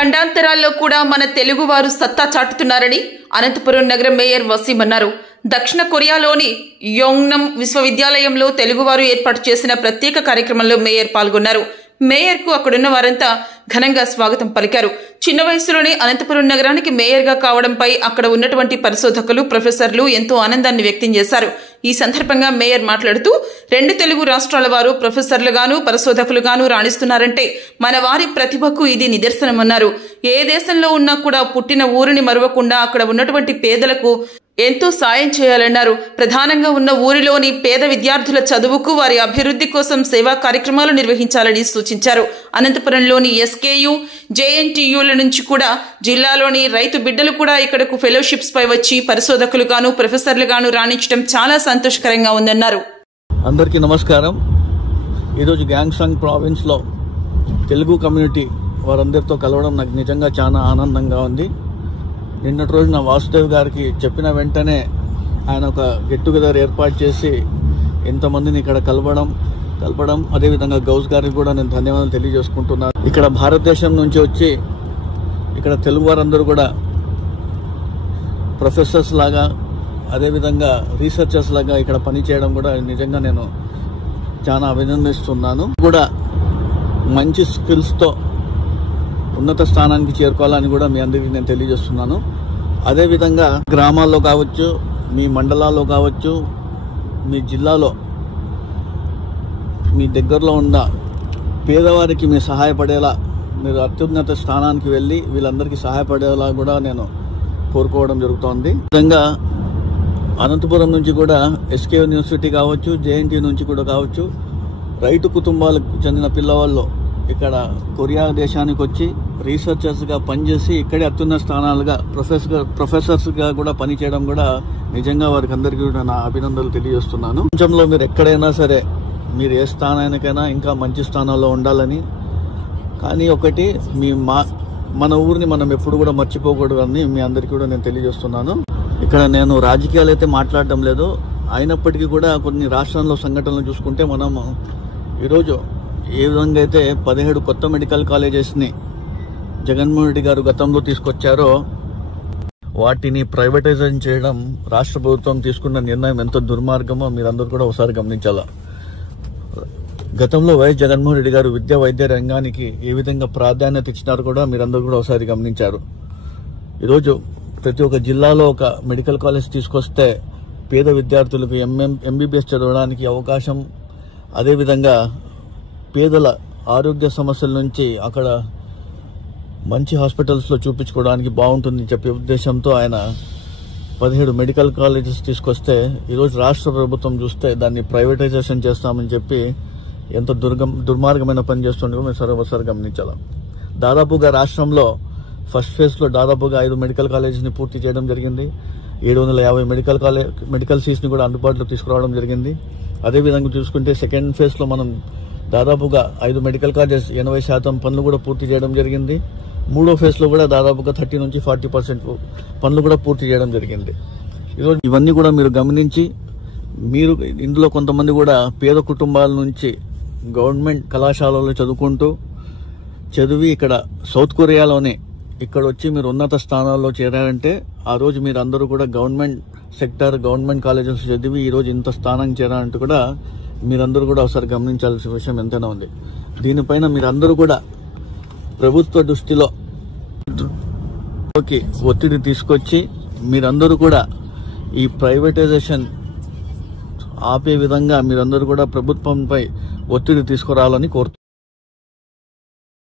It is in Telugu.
ఖండాంతరాల్లో కూడా మన తెలుగువారు సత్తా చాటుతున్నారని అనంతపురం నగర మేయర్ వసీం అన్నారు. దక్షిణ కొరియాలోని యోంగ్నం విశ్వవిద్యాలయంలో తెలుగువారు ఏర్పాటు చేసిన ప్రత్యేక కార్యక్రమంలో మేయర్ పాల్గొన్నారు. మేయర్కు అక్కడున్న వారంతా ఘనంగా స్వాగతం పలికారు. చిన్న వయసులోనే అనంతపురం నగరానికి మేయర్గా కావడంపై అక్కడ ఉన్నటువంటి పరిశోధకులు, ప్రొఫెసర్లు ఎంతో ఆనందాన్ని వ్యక్తం చేశారు. ఈ సందర్భంగా మేయర్ మాట్లాడుతూ 2 తెలుగు రాష్ట్రాల వారు ప్రొఫెసర్లుగాను పరిశోధకులుగాను రాణిస్తున్నారంటే మన వారి ప్రతిభకు ఇది నిదర్శనమన్నారు. ఏ దేశంలో ఉన్నా కూడా పుట్టిన ఊరిని మరువకుండా అక్కడ ఉన్నటువంటి పేదలకు ఎంతో సాయం చేయాలన్నారు. ప్రధానంగా ఉన్న ఊరిలోని పేద విద్యార్థుల చదువుకు, వారి అభివృద్ధి కోసం సేవా కార్యక్రమాలు నిర్వహించాలని సూచించారు. అనంతపురంలోని ఎస్కేయు, జేఎన్టీయుల నుంచి కూడా జిల్లాలోని రైతు బిడ్డలు కూడా ఇక్కడకు ఫెలోషిప్స్ పై వచ్చి పరిశోధకులుగాను ప్రొఫెసర్లుగాను రాణించడం చాలా సంతోషకరంగా ఉందన్నారు. అందరికీ నమస్కారం. ఈరోజు గ్యాంగ్సాంగ్ ప్రావిన్స్ లో తెలుగు కమ్యూనిటీ వారందరితో కలవడం నాకు నిజంగా చాలా ఆనందంగా ఉంది. నిన్నటి రోజున వాసుదేవ్ గారికి చెప్పిన వెంటనే ఆయన ఒక గెట్ టుగెదర్ ఏర్పాటు చేసి ఎంతమందిని ఇక్కడ కలపడం అదేవిధంగా గౌస్ గారికి కూడా నేను ధన్యవాదాలు తెలియజేసుకుంటున్నాను. ఇక్కడ భారతదేశం నుంచి వచ్చి ఇక్కడ తెలుగు వారందరూ కూడా ప్రొఫెసర్స్ లాగా అదేవిధంగా రీసెర్చర్స్ లాగా ఇక్కడ పనిచేయడం కూడా నిజంగా నేను చాలా అభినందిస్తున్నాను. కూడా మంచి స్కిల్స్తో ఉన్నత స్థానానికి చేరుకోవాలని కూడా మీ అందరికీ నేను తెలియజేస్తున్నాను. అదేవిధంగా గ్రామాల్లో కావచ్చు, మీ మండలాల్లో కావచ్చు, మీ జిల్లాలో మీ దగ్గరలో ఉన్న పేదవారికి మీరు సహాయపడేలా, మీరు అత్యున్నత స్థానానికి వెళ్ళి వీళ్ళందరికీ సహాయపడేలా కూడా నేను కోరుకోవడం జరుగుతోంది. విధంగా అనంతపురం నుంచి కూడా ఎస్కే యూనివర్సిటీ కావచ్చు, జేఎన్టీ నుంచి కూడా కావచ్చు, రైతు కుటుంబాలకు చెందిన పిల్లవాళ్ళు ఇక్కడ కొరియా దేశానికి వచ్చి రీసెర్చర్స్గా పనిచేసి ఇక్కడే అత్యున్నత స్థానాలుగా ప్రొఫెసర్స్గా కూడా పనిచేయడం కూడా నిజంగా వారికి అందరికీ కూడా నా అభినందనలు తెలియజేస్తున్నాను. ప్రపంచంలో మీరు ఎక్కడైనా సరే మీరు ఏ స్థానానికైనా ఇంకా మంచి స్థానంలో ఉండాలని, కానీ ఒకటి మన ఊరిని మనం ఎప్పుడు కూడా మర్చిపోకూడదని మీ అందరికీ కూడా నేను తెలియజేస్తున్నాను. ఇక్కడ నేను రాజకీయాలు అయితే మాట్లాడడం లేదు, అయినప్పటికీ కూడా కొన్ని రాష్ట్రాల్లో సంఘటనలు చూసుకుంటే మనము ఈరోజు ఏ విధంగా అయితే 17 కొత్త మెడికల్ కాలేజెస్ని జగన్మోహన్ రెడ్డి గారు గతంలో తీసుకొచ్చారో వాటిని ప్రైవేటైజేషన్ చేయడం రాష్ట్ర ప్రభుత్వం తీసుకున్న నిర్ణయం ఎంత దుర్మార్గమో మీరందరూ కూడా ఒకసారి గమనించాలా. గతంలో వైఎస్ జగన్మోహన్ రెడ్డి గారు విద్యా వైద్య రంగానికి ఏ విధంగా ప్రాధాన్యత ఇచ్చినారో కూడా మీరందరూ కూడా ఒకసారి గమనించారు. ఈరోజు ప్రతి ఒక్క జిల్లాలో ఒక మెడికల్ కాలేజ్ తీసుకొస్తే పేద విద్యార్థులకు ఎంబీబీఎస్ చదవడానికి అవకాశం, అదేవిధంగా పేదల ఆరోగ్య సమస్యల నుంచి అక్కడ మంచి హాస్పిటల్స్లో చూపించుకోవడానికి బాగుంటుందని చెప్పే ఉద్దేశంతో ఆయన 17 మెడికల్ కాలేజెస్ తీసుకొస్తే ఈరోజు రాష్ట్ర ప్రభుత్వం చూస్తే దాన్ని ప్రైవేటైజేషన్ చేస్తామని చెప్పి ఎంత దుర్మార్గమైన పని చేస్తుండో మేము సర్వసారి గమనించాలి. దాదాపుగా రాష్ట్రంలో ఫస్ట్ ఫేజ్లో దాదాపుగా 5 మెడికల్ కాలేజెస్ని పూర్తి చేయడం జరిగింది. 750 మెడికల్ సీట్స్ని కూడా అందుబాటులోకి తీసుకురావడం జరిగింది. అదేవిధంగా చూసుకుంటే సెకండ్ ఫేజ్లో మనం దాదాపుగా 5 మెడికల్ కాలేజెస్ 80% పనులు కూడా పూర్తి చేయడం జరిగింది. మూడో ఫేజ్లో కూడా దాదాపుగా 30 నుంచి 40% పనులు కూడా పూర్తి చేయడం జరిగింది. ఈరోజు ఇవన్నీ కూడా మీరు గమనించి, మీరు ఇందులో కొంతమంది కూడా పేద కుటుంబాల నుంచి గవర్నమెంట్ కళాశాలలో చదివి ఇక్కడ సౌత్ కొరియాలోనే ఇక్కడ వచ్చి మీరు ఉన్నత స్థానాల్లో చేరారంటే ఆ రోజు మీరు అందరూ కూడా గవర్నమెంట్ కాలేజెస్ చదివి ఈరోజు ఇంత స్థానం చేరారంటే కూడా మీరందరూ కూడా ఒకసారి గమనించాల్సిన విషయం ఎంతైనా ఉంది. దీనిపైన మీరందరూ కూడా ప్రభుత్వ దృష్టిలో ఒత్తిడి తీసుకొచ్చి మీరందరూ కూడా ఈ ప్రైవేటైజేషన్ ఆపే విధంగా మీరందరూ కూడా ప్రభుత్వంపై ఒత్తిడి తీసుకురావాలని కోరుతున్నారు.